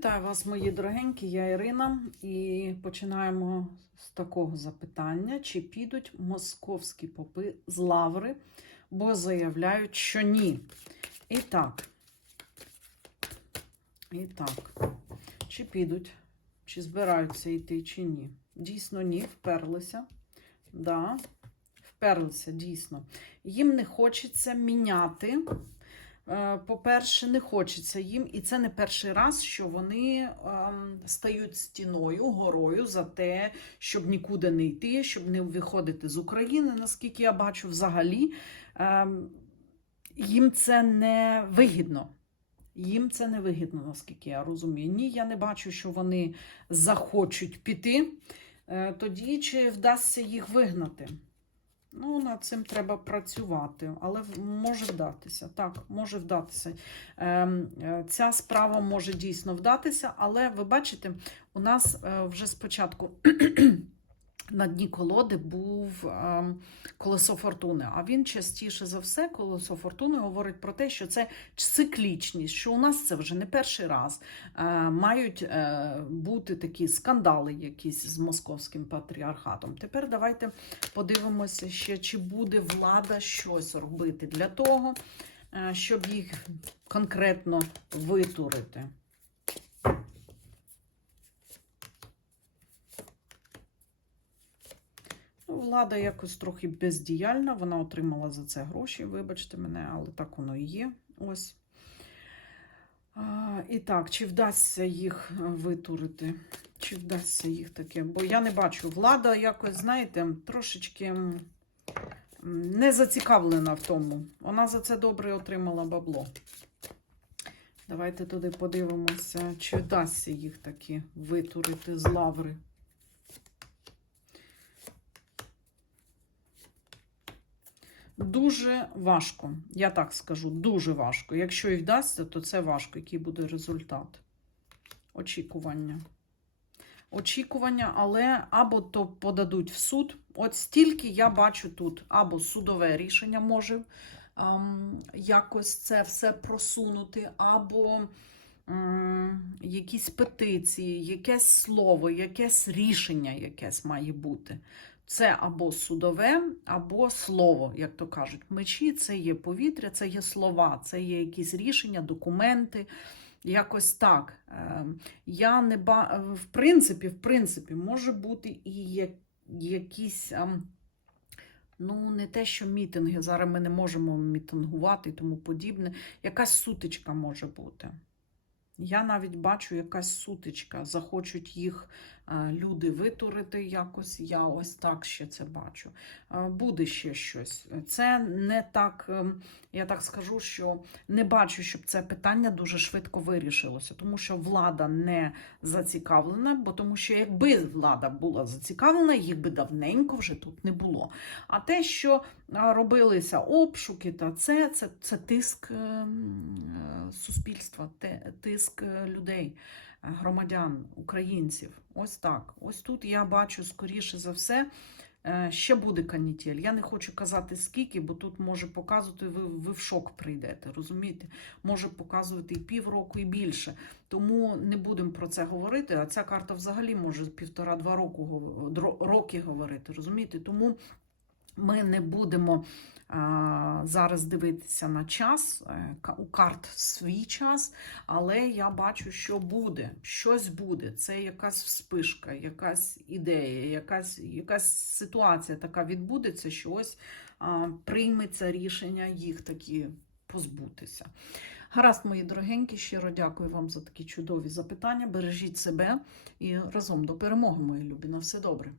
Вітаю вас, мої дорогенькі, я Ірина, і починаємо з такого запитання: чи підуть московські попи з лаври, бо заявляють, що ні. І так, і так, чи підуть, чи збираються йти, чи ні. Дійсно, ні, вперлися. Да, вперлися, дійсно. Їм не хочеться міняти. Е, По-перше, не хочеться їм, і це не перший раз, що вони ем, стають стіною, горою за те, щоб нікуди не йти, щоб не виходити з України, наскільки я бачу, взагалі ем, їм це не вигідно. Їм це не вигідно, наскільки я розумію. Ні, я не бачу, що вони захочуть піти. Е, Тоді чи вдасться їх вигнати? Ну, над цим треба працювати, але може вдатися. Так, може вдатися. Ем, е, Ця справа може дійсно вдатися, але ви бачите, у нас е, вже спочатку на дні колоди був ем, колесо фортуни. А він частіше за все, колесо фортуни говорить про те, що це циклічність, що у нас це вже не перший раз. Е, Мають е, бути такі скандали якісь з московським патріархатом. Тепер давайте подивимося ще, чи буде влада щось робити для того, е, щоб їх конкретно витурити. Влада якось трохи бездіяльна, вона отримала за це гроші, вибачте мене, але так воно і є. Ось. І так, чи вдасться їх витурити? Чи вдасться їх таке? Бо я не бачу. Влада якось, знаєте, трошечки не зацікавлена в тому. Вона за це добре отримала бабло. Давайте туди подивимося, чи вдасться їх таки витурити з лаври. Дуже важко, я так скажу, дуже важко. Якщо і вдасться, то це важко. Який буде результат? Очікування. Очікування, але або то подадуть в суд. От стільки я бачу тут, або судове рішення може ем, якось це все просунути, або якісь петиції, якесь слово, якесь рішення якесь має бути. Це або судове, або слово, як то кажуть. Мечі це є повітря, це є слова, це є якісь рішення, документи. Якось так. Е, Я не ба... В принципі, в принципі, може бути і якісь. Ну, не те, що мітинги. Зараз ми не можемо мітингувати і тому подібне. Якась сутичка може бути. Я навіть бачу якась сутичка. Захочуть їх е, люди витурити якось. Я ось так ще це бачу. Е, Буде ще щось. Це не так, ем, я так скажу, що не бачу, щоб це питання дуже швидко вирішилося, тому що влада не зацікавлена, бо тому що якби влада була зацікавлена, їх би давненько вже тут не було. А те, що робилися обшуки, та це, це, це тиск ем, е, суспільства, те- тиск е, людей, е, громадян, українців. Ось так. Ось тут я бачу, скоріше за все, е, ще буде канітель. Я не хочу казати скільки, бо тут може показувати, ви, ви в шок прийдете, розумієте? Може показувати і півроку, і більше. Тому не будемо про це говорити. А ця карта взагалі може півтора-два роки говорити, розумієте? Тому ми не будемо зараз дивитися на час. Е, У карт свій час, але я бачу, що буде. Щось буде. Це якась вспишка, якась ідея, якась, якась ситуація така відбудеться, що ось прийметься рішення їх такі позбутися. Гаразд, мої дорогенькі, щиро дякую вам за такі чудові запитання. Бережіть себе і разом до перемоги, мої любі. На все добре.